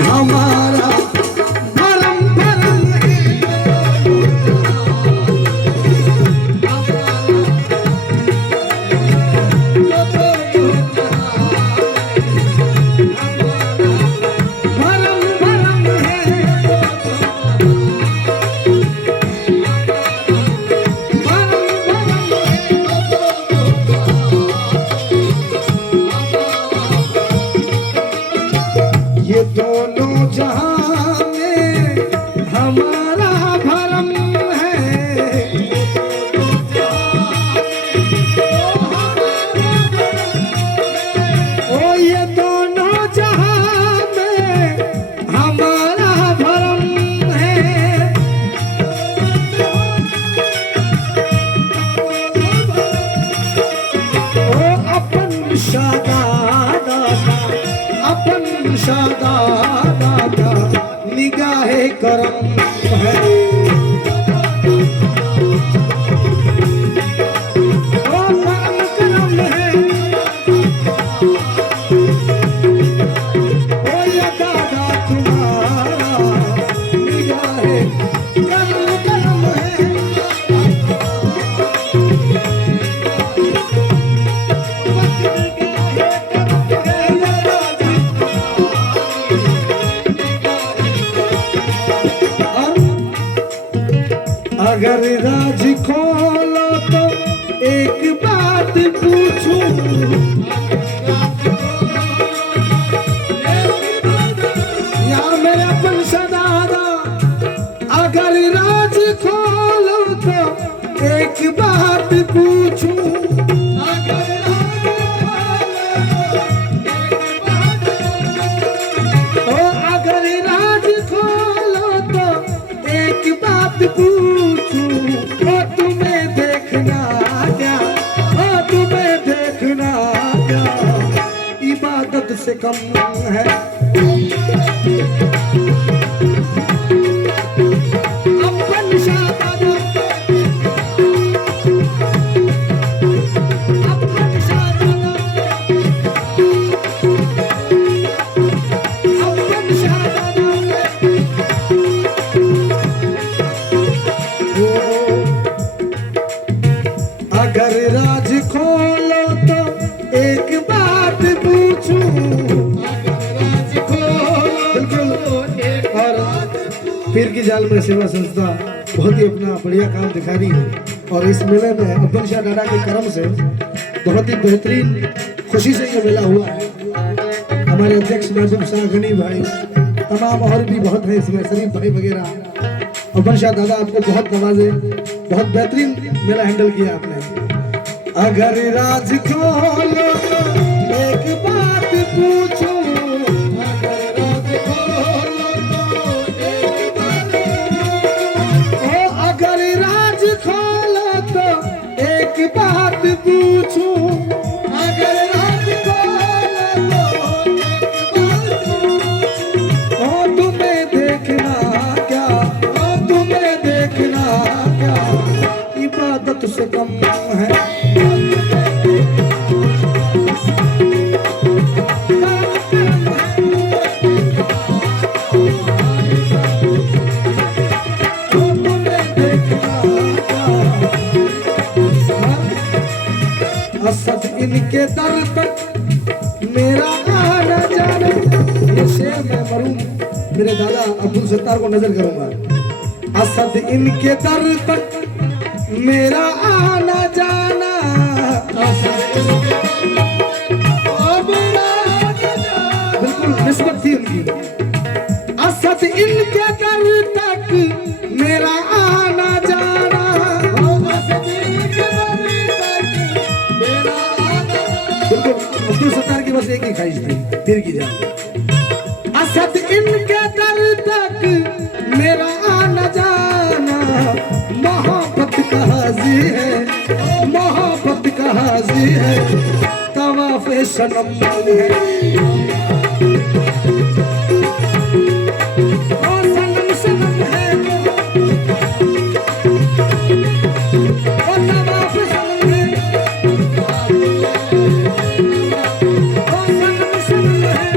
हमारा भरम भरम है। भरम भरम है। ये दोनों जहां में हमारा भरम है। ओ ये दोनों जहां में हमारा भरम है। ओ अपन शादादा अपन शादादा का निगाहे करम है। ओ करम करम है। ओ ये दादा तुम्हारा निगाहे करम करम है। अगर राज खोलो तो एक बात पूछूं। या मेरा पंशदादा अगर राज खोलो तो एक बात पूछूं। ओ अगर राज खोलो तो एक बात पूछूं। ओ तुम्हें देखना क्या, ओ तुम्हें देखना क्या इबादत से कम है। अपन शादादा अपन शादादा अपन शादादा। अगर राज खोलो तो एक बात पूछूं। बिल्कुल। और पीर की जाल में सेवा संस्था बहुत ही अपना बढ़िया काम दिखा रही है। और इस मेले में अब्दुल शाह डाडा के करम से बहुत ही बेहतरीन खुशी से ये मेला हुआ है। हमारे अध्यक्ष नाजुम शाह गनी भाई तमाम और भी बहुत है इसमें, शरीफ भाई वगैरह। अब्दुल शाह दादा आपको बहुत नवाजे, बहुत बेहतरीन मेला हैंडल किया आपने। अगर राज खोलो तो एक बात पूछूं। अगर राज खोलो तो एक बात पूछूं। अगर राज खोलो तो ओ तुम्हें देखना क्या, ओ तुम्हें देखना क्या इबादत से कम है। असद इनके दर तक मेरा आना जाना। ये शेर मैं मरूम मेरे दादा अब्दुल सत्तार को नजर करूंगा। असद इनके दर तक मेरा आना जाना। बिल्कुल निस्बत थी उनकी। असद इनके दर तक मेरा आना जाना। बिल्कुल अब्दुल सत्तार की बस एक ही ख्वाहिश थी, पीर की जान। असद इनके दर तक मेरा आना जाना। मोहब्बत का हाजी है, मोहब्बत का हाजी है, तवाफ़े सनम है। ओ सनम सनम है, ओ तवाफ़े सनम है। ओ सनम सनम है।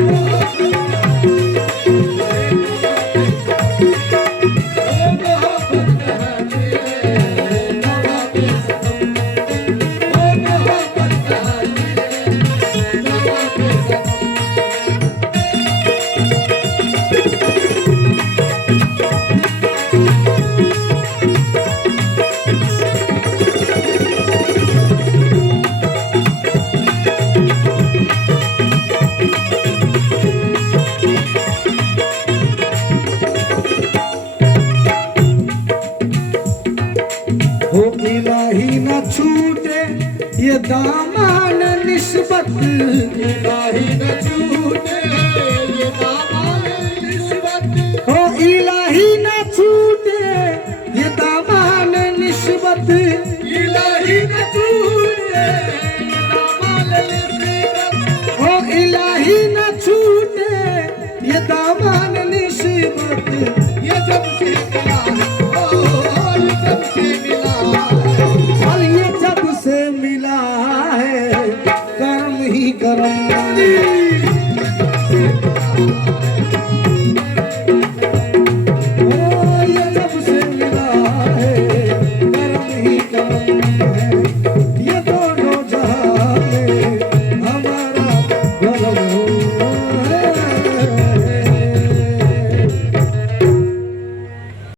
समान निशी